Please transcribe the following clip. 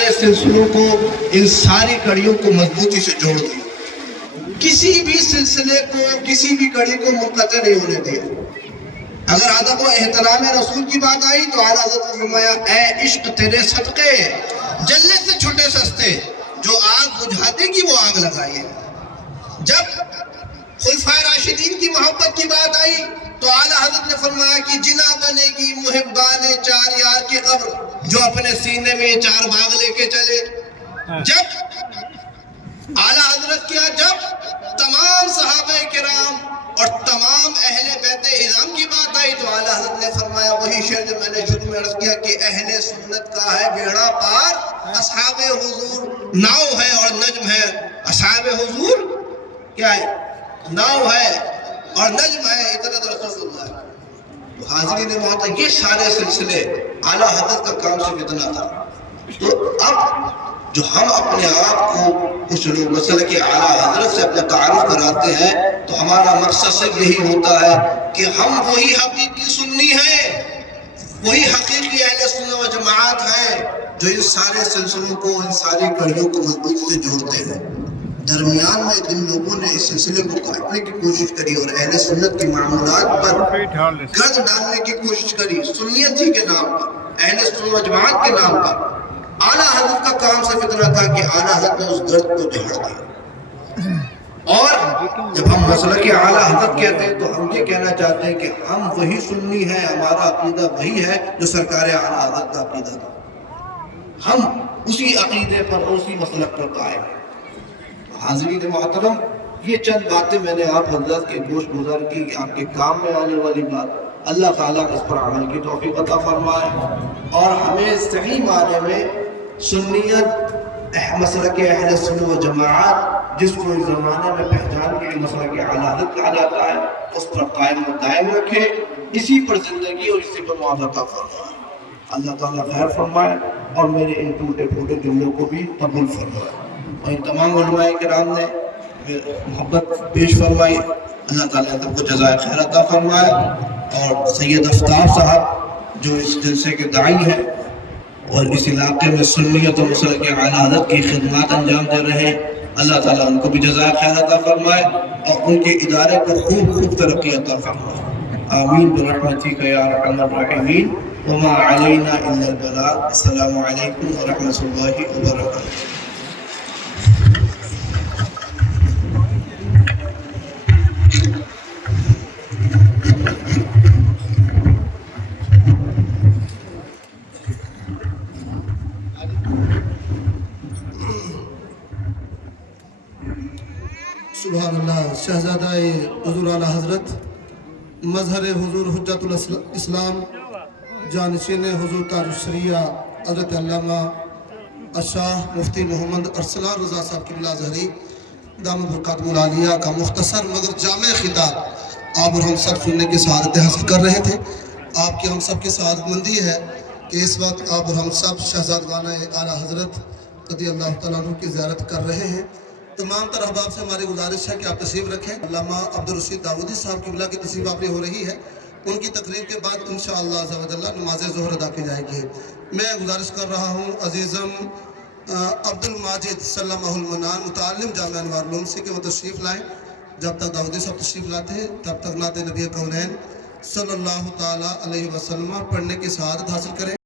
سارے سلسلوں کو، ان ساری کڑیوں کو مضبوطی سے جوڑ دیا، کسی بھی سلسلے کو، کسی بھی کڑی کو منقطع نہیں ہونے دیا۔ اگر ادب و احترام رسول کی بات آئی تو اعلیٰ حضرت نے فرمایا اے عشق تیرے صدقے، جنت سے چھوٹے سستے، جو آگ بجھا دے گی وہ آگ لگائیے۔ جب خلفائے راشدین کی محبت کی بات آئی تو اعلیٰ حضرت نے فرمایا کہ جنا بنے گی محبان چار یار کی قبر، جو اپنے سینے میں چار باغ لے کے چلے۔ جب اعلیٰ حضرت کیا، جب تمام صحابہ کرام اور تمام اہل بیت اعظام کی بات آئی تو اعلیٰ حضرت نے فرمایا وہی شعر جو میں نے شروع میں عرض کیا کہ اہل سنت کا ہے بیڑا پار، اصحاب حضور ناؤ ہے اور نجم ہے۔ اصحاب حضور کیا ہے؟ ناؤ ہے اور نجم ہے، اطاعت رسول اللہ۔ تو حاضرین محترم، یہ سارے سلسلے اعلیٰ حضرت کا کام سے اتنا تھا۔ تو اب جو ہم اپنے آپ کو کچھ لوگ مسئلہ کہ اعلیٰ حضرت سے اپنے تعارف کراتے ہیں تو ہمارا مقصد صرف یہی ہوتا ہے کہ ہم وہی حقیقی سنی ہیں، وہی حقیقی اہل سنت و جماعت ہیں جو ان سارے سلسلوں کو، ان ساری کڑیوں کو مضبوطی سے جوڑتے ہیں۔ درمیان میں جن لوگوں نے اس سلسلے کو کاٹنے کی کوشش کری اور اہل سنت کی معمولات پر گرد ڈالنے کی کوشش کری، سنیت ہی کے نام پر، اہل سنت و جماعت کے نام پر، اعلیٰ حضرت کا کام صرف اتنا تھا کہ اعلیٰ حضرت نے اس گرد کو جھاڑ دیا۔ اور جب ہم مسئلہ کہ اعلیٰ حضرت کہتے ہیں تو ہم یہ کہنا چاہتے ہیں کہ ہم وہی سنی ہیں، ہمارا عقیدہ وہی ہے جو سرکار اعلیٰ حضرت کا عقیدہ تھا، ہم اسی عقیدے پر، اسی مسلک پر قائم ہیں۔ حاضرین محترم، یہ چند باتیں میں نے آپ حضرات کے گوش گزار کی، آپ کے کام میں آنے والی بات، اللہ تعالیٰ اس پر عمل کی توفیق عطا فرمائے اور ہمیں صحیح معنی میں سنیت، مسلک اہل سنت و جماعت جس کو اس زمانے میں پہچان کے مسلک اعلیٰ حضرت کہا جاتا ہے، اس پر قائم و دائم رکھے، اسی پر زندگی اور اسی پر موت عطا فرمائے۔ اللہ تعالیٰ خیر فرمائے اور میرے ان ٹوٹے پھوٹے جملوں کو بھی قبول فرمائے۔ اور ان تمام علماء کرام نے محبت پیش فرمائی، اللہ تعالیٰ سب کو جزائے خیر عطا فرمائے۔ اور سید افطار صاحب جو اس جلسے کے داعی ہیں اور اس علاقے میں سنیت و مسلک اعلیٰ حضرت کی خدمات انجام دے رہے ہیں، اللہ تعالیٰ ان کو بھی جزائے خیر عطا فرمائے اور ان کے ادارے کو خوب ترقی عطا فرمائے۔ آمین برحمتک یا ارحم الراحمین وما علینا الا البلاغ۔ السلام علیکم ورحمۃ اللہ وبرکاتہ۔ سبحان اللہ۔ شہزادہ حضور اعلیٰ حضرت، مظہر حضور حجت الاسلام، جانشین حضور تاج الشریعہ حضرت علامہ الشاہ مفتی محمد ارسلان رضا صاحب قبلہ ازہری دامت برکاتہ العالیہ کا مختصر مگر جامع خطاب آپ اور ہم سب سننے کی سعادت حاصل کر رہے تھے۔ آپ کی ہم سب کی سعادت مندی ہے کہ اس وقت آپ اور ہم سب شہزادگان اعلیٰ حضرت رضی اللہ تعالیٰ عنہ کی زیارت کر رہے ہیں۔ تمام تر احباب سے ہماری گزارش ہے کہ آپ تشریف رکھیں۔ علامہ عبدالرشید داودی صاحب قبلہ کی تشریف آوری ہو رہی ہے، ان کی تقریر کے بعد انشاءاللہ عز و جل نماز ظہر ادا کی جائے گی۔ میں گزارش کر رہا ہوں عزیزم عبد الماجد سلمہ المنان متعلم جامعہ انوار العلوم سے کہ وہ تشریف لائیں۔ جب تک داودی صاحب تشریف لاتے ہیں تب تک نعت نبی کونین صلی اللہ تعالیٰ علیہ وسلم پڑھنے کی سعادت حاصل کریں۔